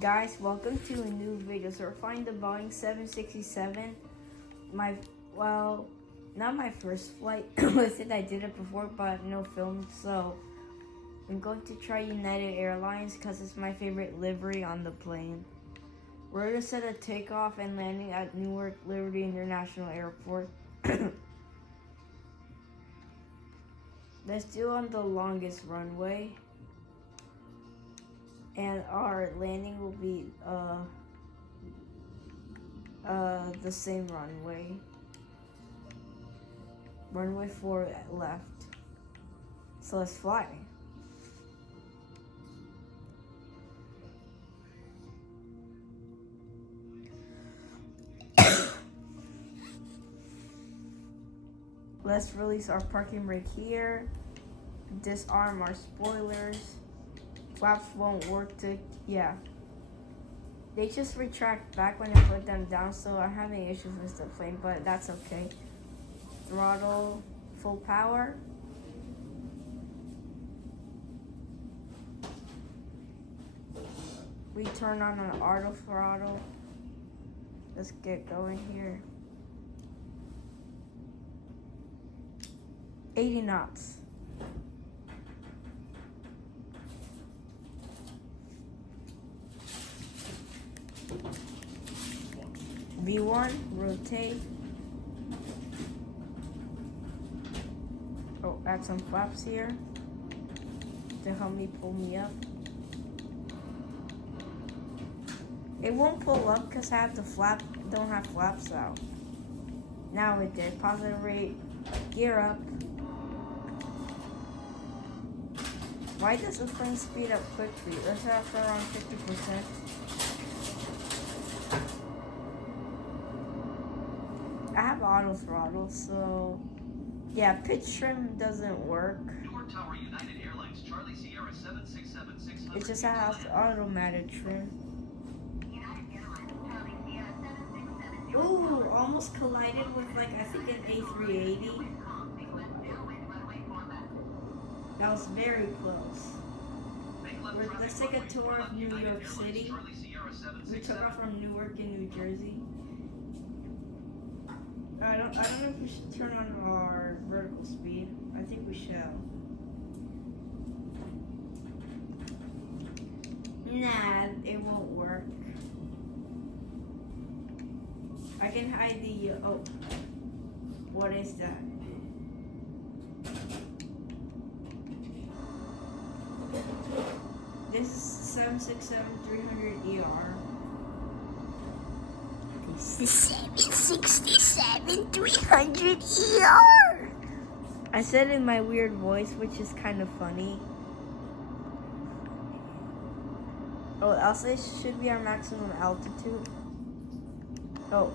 Guys, welcome to a new video. So we're flying the Boeing 767. Not my first flight with it. I did it before, but no film. So I'm going to try United Airlines because it's my favorite livery on the plane. We're gonna set a takeoff and landing at Newark Liberty International Airport. Let's do on the longest runway. And our landing will be the same runway. Runway 4 left. So let's fly. Let's release our parking brake here. Disarm our spoilers. Flaps won't work they just retract back when I put them down, so I'm having issues with the plane, but that's okay. Throttle full power. We turn on an auto throttle. Let's get going here. 80 knots. V1, rotate. Oh, add some flaps here to help me pull me up. It won't pull up because I have the don't have flaps out. Now it did. Positive rate, gear up. Why does the plane speed up quickly? Let's have for around 50%. I have auto throttle, so yeah, pitch trim doesn't work. Newark Tower, United Airlines, Charlie Sierra 767-600. It just has automatic trim. Ooh, almost collided with I think an A380. That was very close. Let's take a tour of New York City. We took off from Newark in New Jersey. I don't know if we should turn on our vertical speed. I think we shall. Nah, it won't work. I can hide the, oh, what is that? This is 767-300ER. This is 767-300ER. I said it in my weird voice, which is kind of funny. Oh, also it should be our maximum altitude. Oh.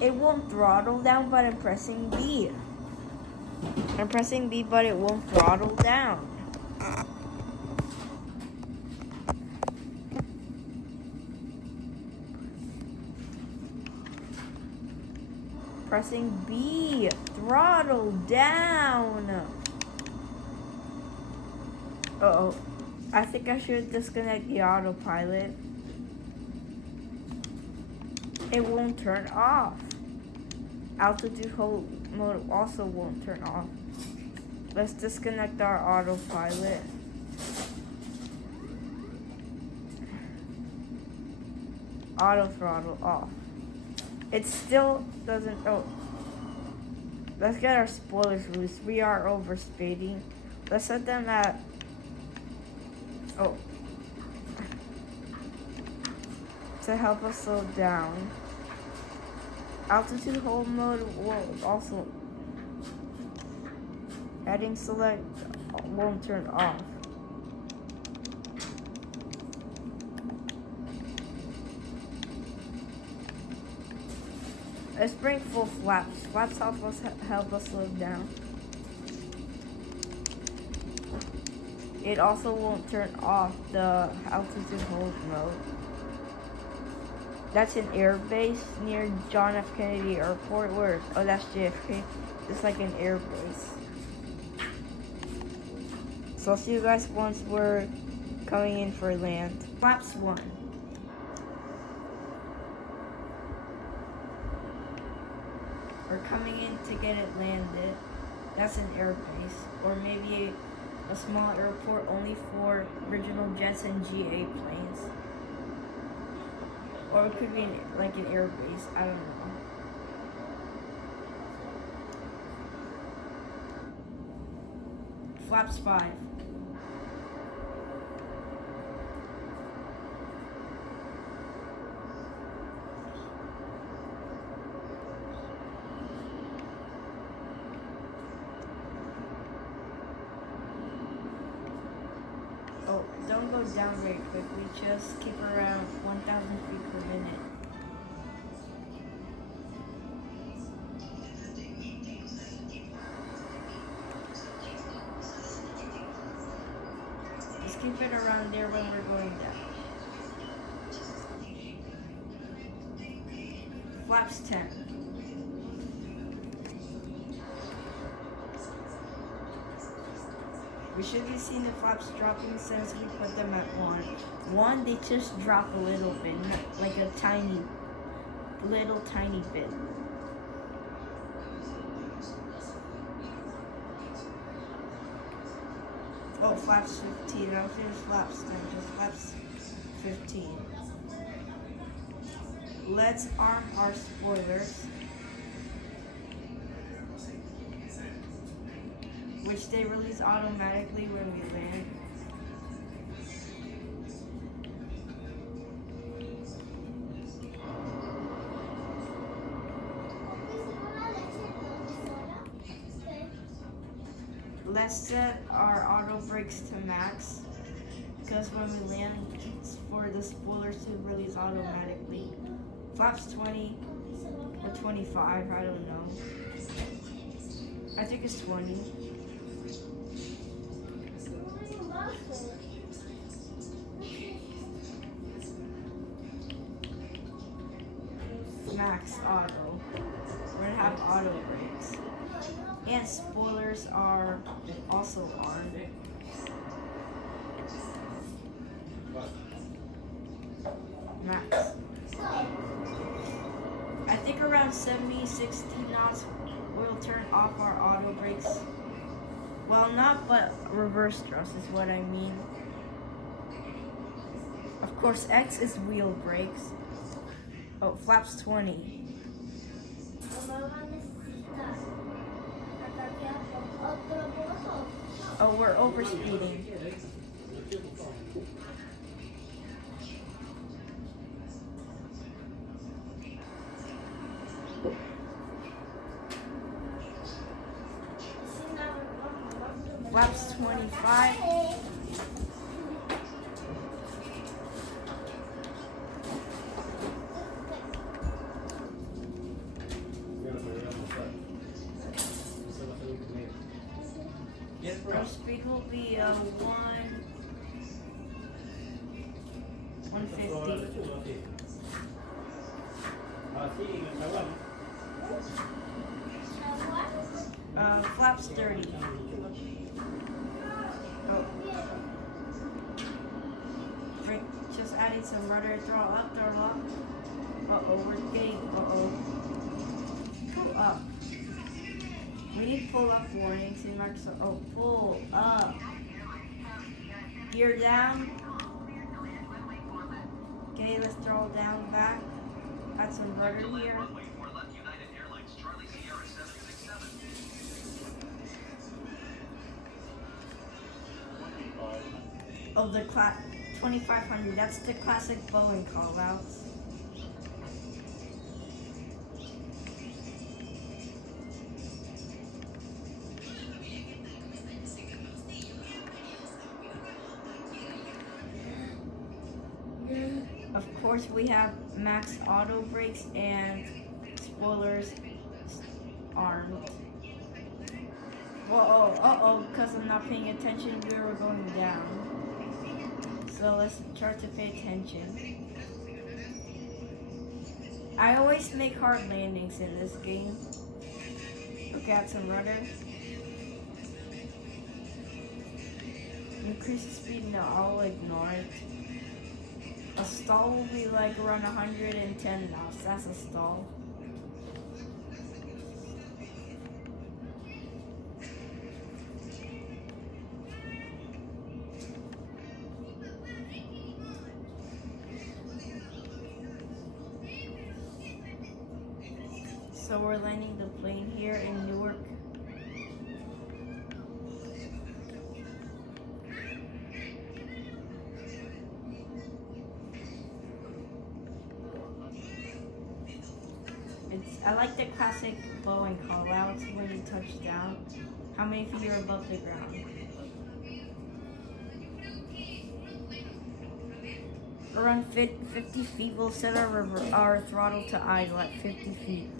It won't throttle down, but I'm pressing B. I'm pressing B, but it won't throttle down. Pressing B, throttle down. Uh-oh, I think I should disconnect the autopilot. It won't turn off. Altitude hold mode also won't turn off. Let's disconnect our autopilot. Auto throttle off. It still doesn't, oh. Let's get our spoilers loose. We are over speeding. Let's set them at, oh. To help us slow down. Altitude hold mode will also, heading select won't turn off. Let's bring full flaps. Flaps help us slow down. It also won't turn off the altitude hold mode. That's an air base near John F. Kennedy Airport. Where? Oh, that's JFK. It's like an air base. So I'll see you guys once we're coming in for land. Flaps 1. We're coming in to get it landed. That's an airbase, or maybe a small airport only for regional jets and GA planes. Or it could be like an airbase, I don't know. Flaps 5. Oh, don't go down very quickly, just keep around 1,000 feet per minute. Just keep it around there when we're going down. Flaps 10. We should be seeing the flaps dropping since we put them at 1. 1, they just drop a little bit, like a tiny bit. Oh, flaps 15. I don't think it's flaps 10, just flaps 15. Let's arm our spoilers, which they release automatically when we land. Let's set our auto brakes to max, because when we land, it's for the spoilers to release automatically. Flaps 20 or 25, I don't know. I think it's 20. Max auto. We're gonna have auto brakes. And spoilers are also armed. Max. I think around 70, 60 knots we'll turn off our auto brakes. Well, not but reverse thrust is what I mean. Of course, X is wheel brakes. Oh, flaps 20. Oh, we're overspeeding. Flaps 25. Our speed will be 150. Flaps 30. Oh. Right, just adding some rudder, throttle up, throttle up. Uh-oh, we're getting, Go up. We need pull up warning to mark some, oh, pull up. Gear down. Okay, let's throttle down back. Add some rudder here. Oh, the 2500, that's the classic Boeing callouts. Of course, we have max auto brakes and spoilers armed. Whoa, because I'm not paying attention, we were going down. So let's try to pay attention. I always make hard landings in this game. Okay, add some rudder. Increase the speed, no, I'll ignore it. A stall will be like around 110 knots. That's a stall. So we're landing the plane here in Newark. I like the classic Boeing call-outs when you touch down. How many feet are above the ground? Around 50 feet, we'll set our throttle to idle at 50 feet.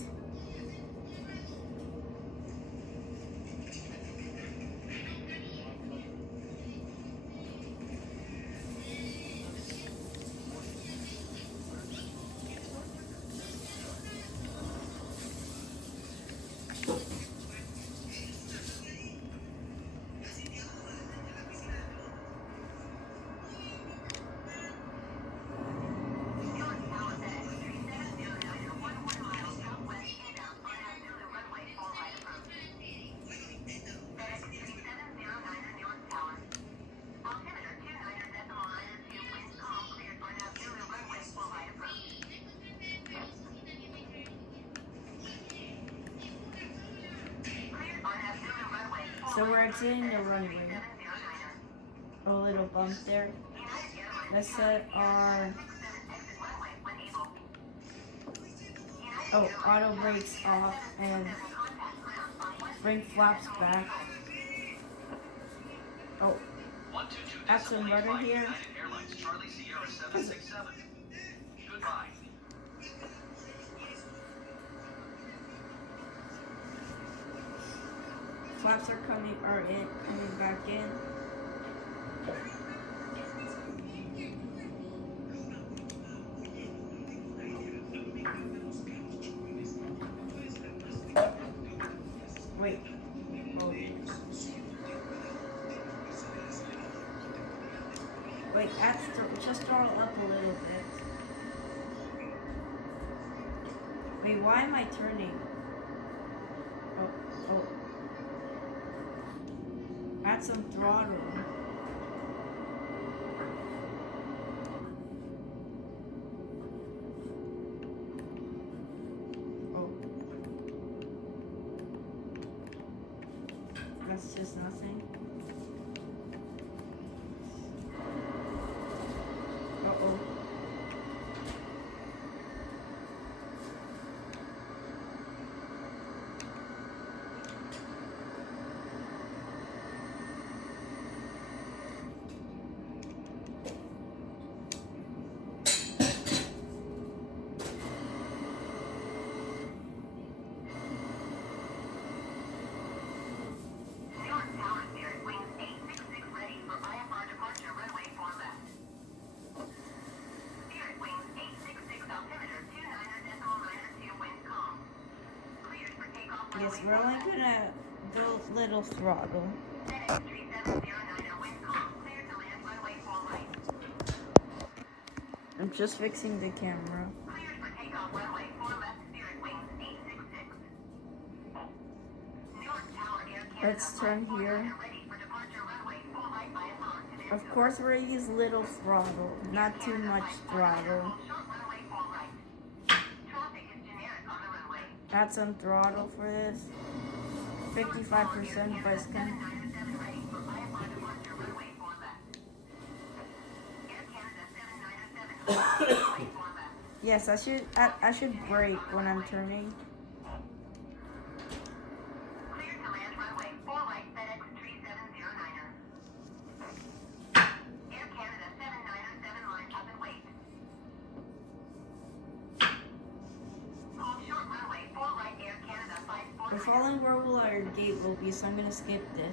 So we're exiting the runway. A little bump there. Let's set our auto brakes off and bring flaps back. Oh, add some rudder here. Airlines Charlie Sierra 767. Goodbye. Flaps are coming back in. Wait. Oh. Wait, just throttle up a little bit. Wait, why am I turning? Oh. Add some throttle. Oh. That's just nothing. Uh-oh. Yes, we're only gonna go little throttle. I'm just fixing the camera. Let's turn here. Of course, we're gonna use little throttle, not too much throttle. Add some throttle for this. 55%, but it's gonna. Yes, I should brake when I'm turning. We're following where our gate will be, so I'm gonna skip this.